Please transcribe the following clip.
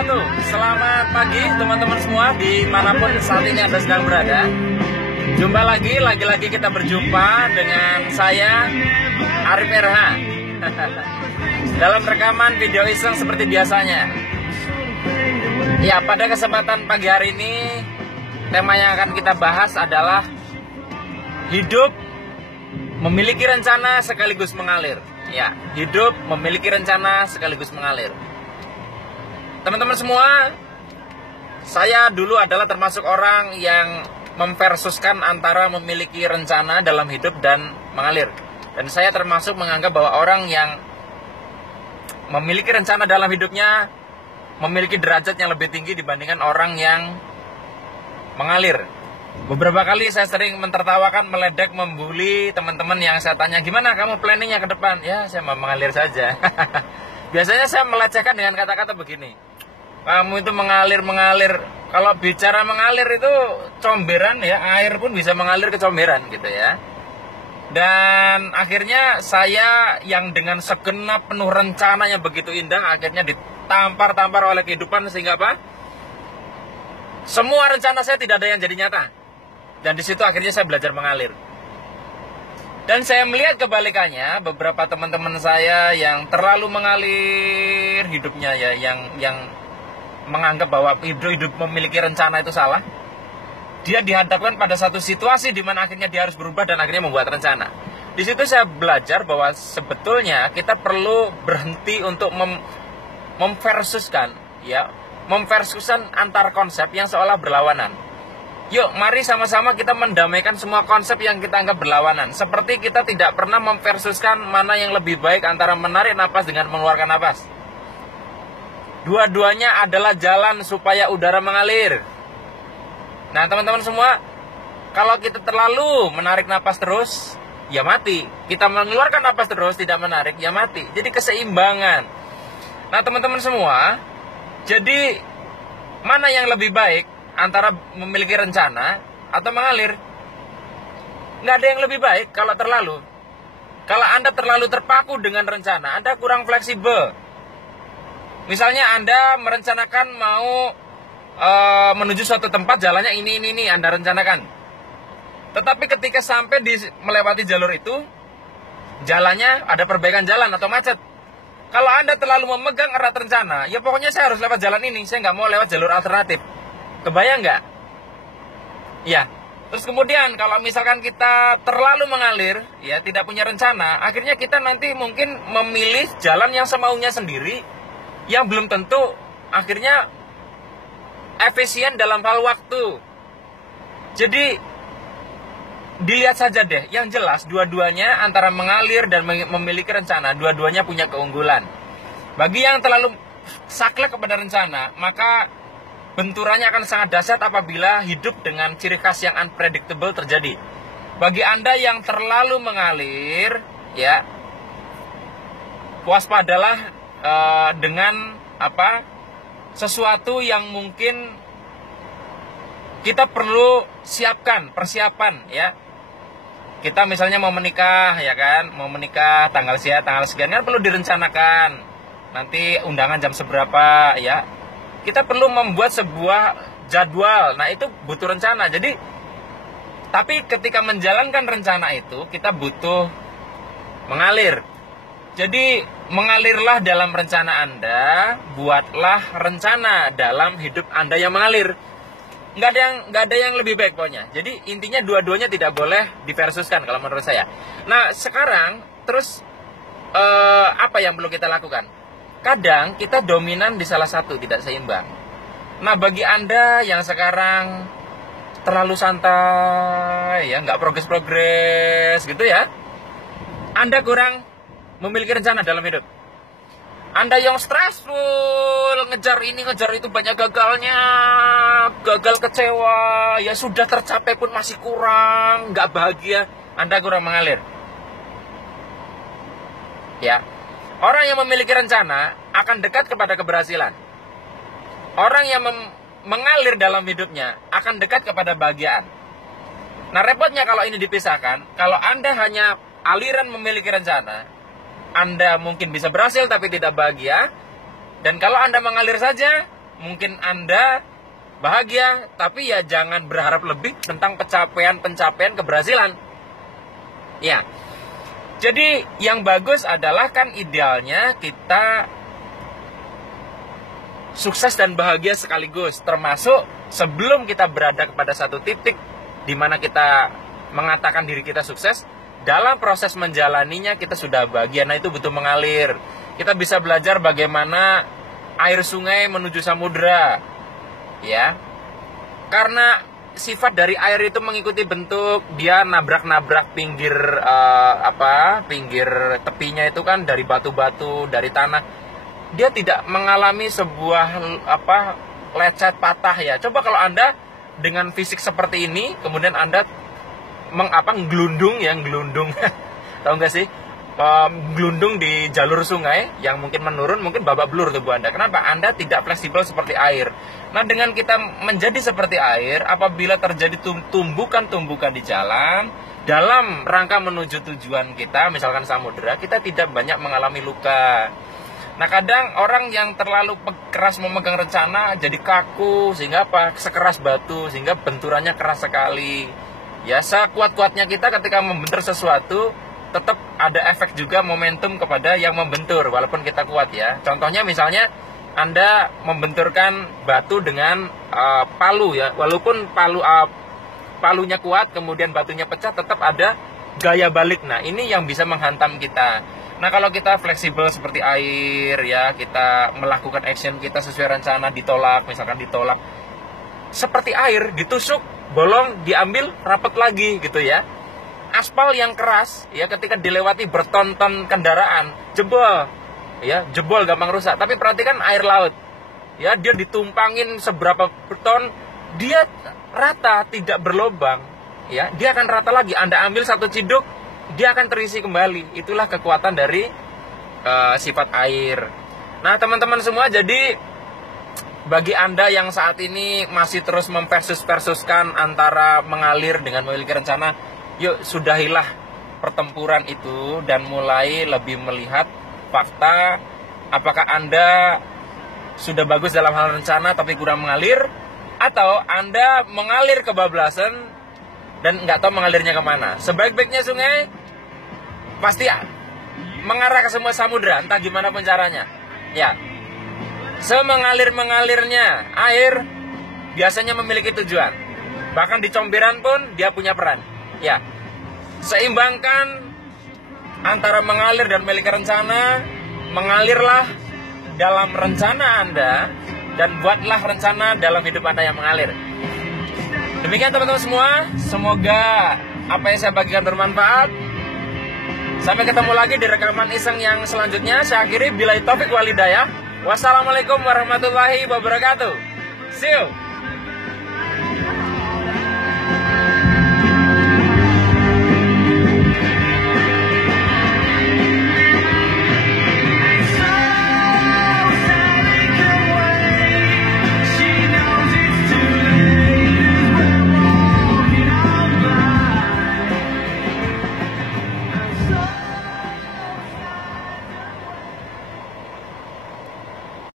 wabarakatuh. Selamat pagi teman-teman semua dimanapun saat ini Anda sedang berada. Jumpa lagi kita berjumpa dengan saya Arif RH dalam rekaman video iseng seperti biasanya. Ya, pada kesempatan pagi hari ini tema yang akan kita bahas adalah hidup memiliki rencana sekaligus mengalir. Ya, hidup memiliki rencana sekaligus mengalir. Teman-teman semua, saya dulu adalah termasuk orang yang memversuskan antara memiliki rencana dalam hidup dan mengalir. Dan saya termasuk menganggap bahwa orang yang memiliki rencana dalam hidupnya memiliki derajat yang lebih tinggi dibandingkan orang yang mengalir. Beberapa kali saya sering mentertawakan, meledek, membuli teman-teman yang saya tanya, gimana kamu planningnya ke depan? Ya, saya mau mengalir saja. Biasanya saya melecehkan dengan kata-kata begini, kamu itu mengalir. Kalau bicara mengalir itu comberan ya, air pun bisa mengalir ke comberan gitu ya. Dan akhirnya saya yang dengan segenap penuh rencananya begitu indah, akhirnya ditampar-tampar oleh kehidupan sehingga apa? Semua rencana saya tidak ada yang jadi nyata. Dan di situ akhirnya saya belajar mengalir. Dan saya melihat kebalikannya, beberapa teman-teman saya yang terlalu mengalir hidupnya ya, yang menganggap bahwa hidup memiliki rencana itu salah. Dia dihadapkan pada satu situasi di mana akhirnya dia harus berubah dan akhirnya membuat rencana. Di situ saya belajar bahwa sebetulnya kita perlu berhenti untuk memversuskan antar konsep yang seolah berlawanan. Yuk, mari sama-sama kita mendamaikan semua konsep yang kita anggap berlawanan. Seperti kita tidak pernah memversuskan mana yang lebih baik antara menarik napas dengan mengeluarkan napas. Dua-duanya adalah jalan supaya udara mengalir. Nah, teman-teman semua, kalau kita terlalu menarik napas terus, ya mati. Kita mengeluarkan napas terus, tidak menarik, ya mati. Jadi keseimbangan. Nah, teman-teman semua, jadi mana yang lebih baik antara memiliki rencana atau mengalir? Nggak ada yang lebih baik kalau terlalu. Kalau Anda terlalu terpaku dengan rencana, Anda kurang fleksibel. Misalnya Anda merencanakan mau menuju suatu tempat, jalannya ini Anda rencanakan. Tetapi ketika sampai melewati jalur itu, jalannya ada perbaikan jalan atau macet. Kalau Anda terlalu memegang erat rencana, ya pokoknya saya harus lewat jalan ini, saya nggak mau lewat jalur alternatif. Kebayang nggak? Ya. Terus kemudian kalau misalkan kita terlalu mengalir, ya tidak punya rencana, akhirnya kita nanti mungkin memilih jalan yang semaunya sendiri, yang belum tentu akhirnya efisien dalam hal waktu. Jadi dilihat saja deh, yang jelas dua-duanya antara mengalir dan memiliki rencana, dua-duanya punya keunggulan. Bagi yang terlalu saklek kepada rencana, maka benturannya akan sangat dahsyat apabila hidup dengan ciri khas yang unpredictable terjadi. Bagi Anda yang terlalu mengalir, ya, waspadalah dengan sesuatu yang mungkin kita perlu persiapan, ya. Kita misalnya mau menikah, ya kan, mau menikah tanggal sekian kan perlu direncanakan. Nanti undangan jam seberapa, ya. Kita perlu membuat sebuah jadwal. Nah, itu butuh rencana. Jadi, tapi ketika menjalankan rencana itu, kita butuh mengalir. Jadi, mengalirlah dalam rencana Anda, buatlah rencana dalam hidup Anda yang mengalir. Nggak ada yang lebih baik pokoknya. Jadi, intinya dua-duanya tidak boleh diversuskan kalau menurut saya. Nah, sekarang, terus apa yang perlu kita lakukan? Kadang kita dominan di salah satu, tidak seimbang. Nah, bagi Anda yang sekarang terlalu santai, ya, nggak progres gitu ya, Anda kurang memiliki rencana dalam hidup. Anda yang stressful, ngejar ini, ngejar itu, banyak gagalnya, gagal kecewa, ya sudah tercapai pun masih kurang, nggak bahagia, Anda kurang mengalir. Ya. Orang yang memiliki rencana akan dekat kepada keberhasilan. Orang yang mengalir dalam hidupnya akan dekat kepada kebahagiaan. Nah, repotnya kalau ini dipisahkan, kalau Anda hanya aliran memiliki rencana, Anda mungkin bisa berhasil tapi tidak bahagia. Dan kalau Anda mengalir saja, mungkin Anda bahagia, tapi ya jangan berharap lebih tentang pencapaian keberhasilan. Ya. Jadi yang bagus adalah kan idealnya kita sukses dan bahagia sekaligus, termasuk sebelum kita berada kepada satu titik di mana kita mengatakan diri kita sukses, dalam proses menjalaninya kita sudah bahagia. Nah, itu butuh mengalir. Kita bisa belajar bagaimana air sungai menuju samudera, ya. Karena sifat dari air itu mengikuti bentuk, dia nabrak-nabrak pinggir pinggir tepinya itu kan dari batu-batu, dari tanah. Dia tidak mengalami sebuah lecet patah ya. Coba kalau Anda dengan fisik seperti ini, kemudian Anda gelundung tahu nggak sih, gelundung di jalur sungai yang mungkin menurun, mungkin babak belur tubuh Anda. Kenapa? Anda tidak fleksibel seperti air. Nah, dengan kita menjadi seperti air, apabila terjadi tumbukan-tumbukan di jalan dalam rangka menuju tujuan kita, misalkan samudera, kita tidak banyak mengalami luka. Nah, kadang orang yang terlalu keras memegang rencana jadi kaku, sehingga sekeras batu, sehingga benturannya keras sekali. Ya, sekuat-kuatnya kita ketika membentur sesuatu, tetap ada efek juga momentum kepada yang membentur, walaupun kita kuat ya. Contohnya misalnya Anda membenturkan batu dengan palu ya, walaupun palunya kuat, kemudian batunya pecah, tetap ada gaya balik. Nah, ini yang bisa menghantam kita. Nah, kalau kita fleksibel seperti air ya, kita melakukan action kita sesuai rencana, misalkan ditolak seperti air, ditusuk, bolong, diambil, rapat lagi gitu ya. Aspal yang keras ya, ketika dilewati berton-ton kendaraan, jebol gampang rusak. Tapi perhatikan air laut ya, dia ditumpangin seberapa ton, dia rata, tidak berlobang ya, dia akan rata lagi. Anda ambil satu ciduk, dia akan terisi kembali. Itulah kekuatan dari sifat air. Nah, teman-teman semua, jadi bagi Anda yang saat ini masih terus memversus-versuskan antara mengalir dengan memiliki rencana, yuk sudahilah pertempuran itu dan mulai lebih melihat fakta. Apakah Anda sudah bagus dalam hal rencana tapi kurang mengalir, atau Anda mengalir kebablasan dan nggak tahu mengalirnya kemana. Sebaik-baiknya sungai pasti mengarah ke semua samudera, entah gimana pun caranya. Ya, semengalir-mengalirnya air biasanya memiliki tujuan. Bahkan di comberan pun dia punya peran. Ya, seimbangkan antara mengalir dan memiliki rencana. Mengalirlah dalam rencana Anda dan buatlah rencana dalam hidup Anda yang mengalir. Demikian teman-teman semua, semoga apa yang saya bagikan bermanfaat. Sampai ketemu lagi di rekaman iseng yang selanjutnya. Saya akhiri, billahi taufik wal hidayah. Wassalamualaikum warahmatullahi wabarakatuh. See you.